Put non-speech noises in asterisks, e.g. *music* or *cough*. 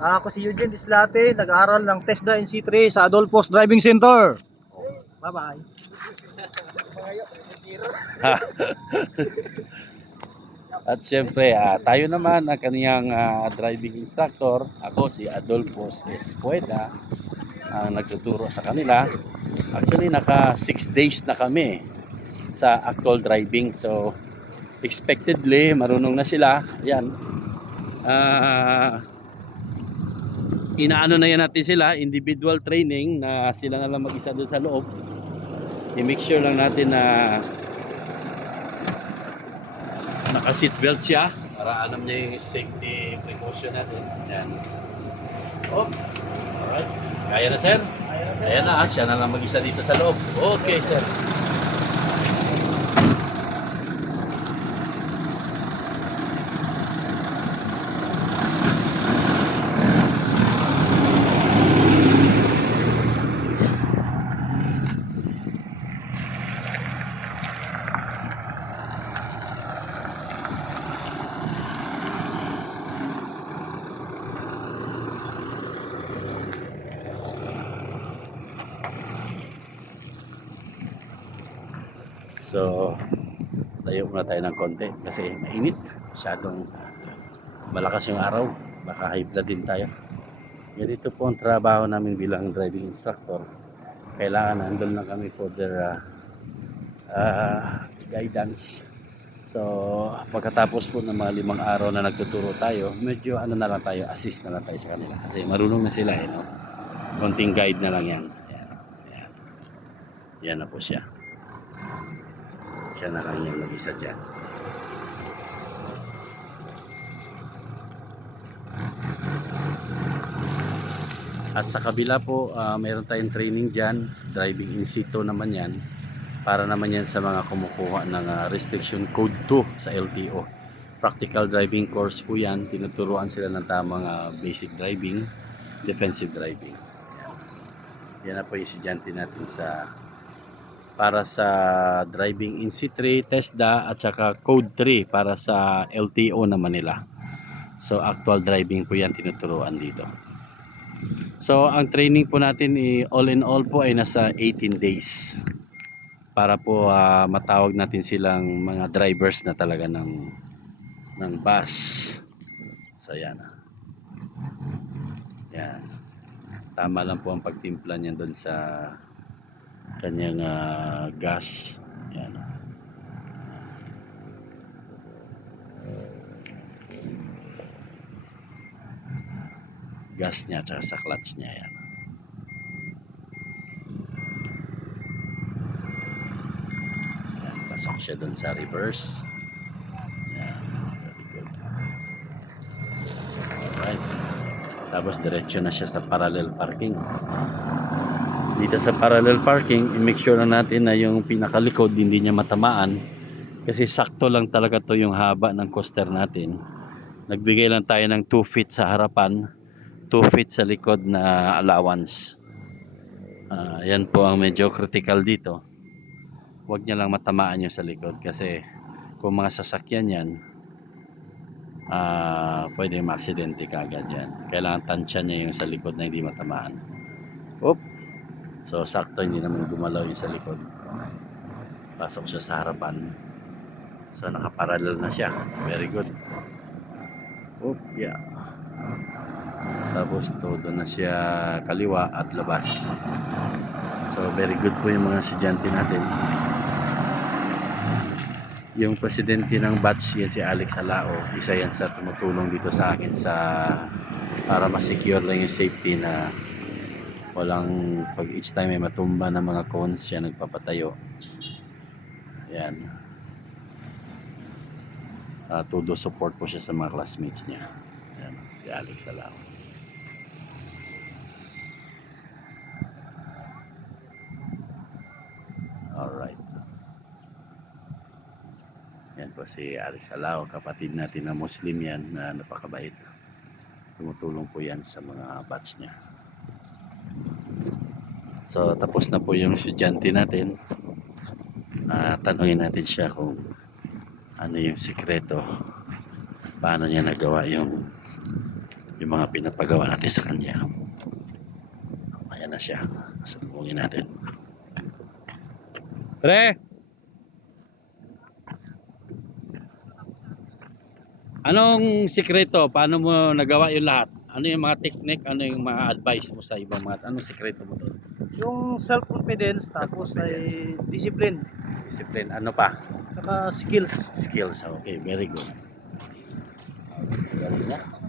Ah, Ako si Eugene Dislate, nag-aaral ng TESDA NC3 sa Adolfos Driving Center. Bye-bye. *laughs* At siyempre, ah, tayo naman ang kaniyang ah, driving instructor. Ako si Adolfo Escueda, ang nagtuturo sa kanila. Actually, naka 6 days na kami sa actual driving. So, expectedly, marunong na sila. Yan. Ah, inaano na yan natin sila, individual training na sila na lang mag-isa doon sa loob. I-make sure lang natin na naka seatbelt siya para alam niya yung safety precaution natin. Yan. Oh. Alright. Kaya na sir? Kaya na, ah. siya na lang mag-isa dito sa loob. Okay sir. So, tayo muna tayo ng konti kasi mainit. Masyadong malakas yung araw. Baka blood din tayo. Ganito po ang trabaho namin bilang driving instructor. Kailangan nandun lang kami for their uh, uh, guidance. So, pagkatapos po ng mga limang araw na nagtuturo tayo, medyo ano na lang tayo, assist na lang tayo sa kanila. Kasi marunong na sila eh, no? Konting guide na lang yan. Yan, yan. yan na po siya. Siya na lang yung mag-isa dyan. At sa kabila po, ah, mayroon tayong training dyan. Driving in situ naman yan. Para naman yan sa mga kumukuha ng ah, restriction code 2 sa LTO. Practical driving course po yan. Tinuturuan sila ng tamang ah, basic driving, defensive driving. Yan na po yung estudyante natin sa para sa driving in C3, TESDA at saka code 3 para sa LTO naman nila. So actual driving po yan tinuturuan dito. So ang training po natin i all in all po ay nasa 18 days para po ah, matawag natin silang mga drivers na talaga ng ng bus. So yan. Yan. Tama lang po ang pagtimpla niyan doon sa kanyang ah, gas. Yan. Gas niya at sa clutch niya yan. Yan, pasok siya doon sa reverse. Yan, very good. Alright. Tapos diretso na siya sa parallel parking dito sa parallel parking, i-make sure lang natin na yung pinakalikod hindi niya matamaan kasi sakto lang talaga to yung haba ng coaster natin. Nagbigay lang tayo ng 2 feet sa harapan, 2 feet sa likod na allowance. Ah, yan po ang medyo critical dito. Huwag niya lang matamaan yung sa likod kasi kung mga sasakyan yan, ah pwede ma-aksidente ka agad yan. Kailangan tansya niya yung sa likod na hindi matamaan. Oop! So sakto hindi naman gumalaw yung sa likod. Pasok siya sa harapan. So nakaparallel na siya. Very good. Oh, yeah. Tapos todo na siya kaliwa at labas. So very good po yung mga estudyante natin. Yung presidente ng batch yan si Alex Alao, isa yan sa tumutulong dito sa akin sa para ma-secure lang yung safety na walang pag each time may matumba ng mga cones siya nagpapatayo. Yan uh, todo support po siya sa mga classmates niya. Yan, si Alex Alao. Alright. Yan po si Alex Alao kapatid natin na Muslim yan na napakabait. Tumutulong po yan sa mga batch niya So tapos na po yung estudyante natin. Ah, tanungin natin siya kung ano yung sikreto. Paano niya nagawa yung yung yung mga pinapagawa natin sa kanya. Ayan na siya. Salubungin natin. Pre! Anong sikreto? Paano mo nagawa yung lahat? Ano yung mga technique? Ano yung mga advice mo sa ibang mga... Anong sikreto mo doon? Yung self-confidence tapos ay discipline Discipline. Ano pa? saka skills. Skills. Okay, very good. Na.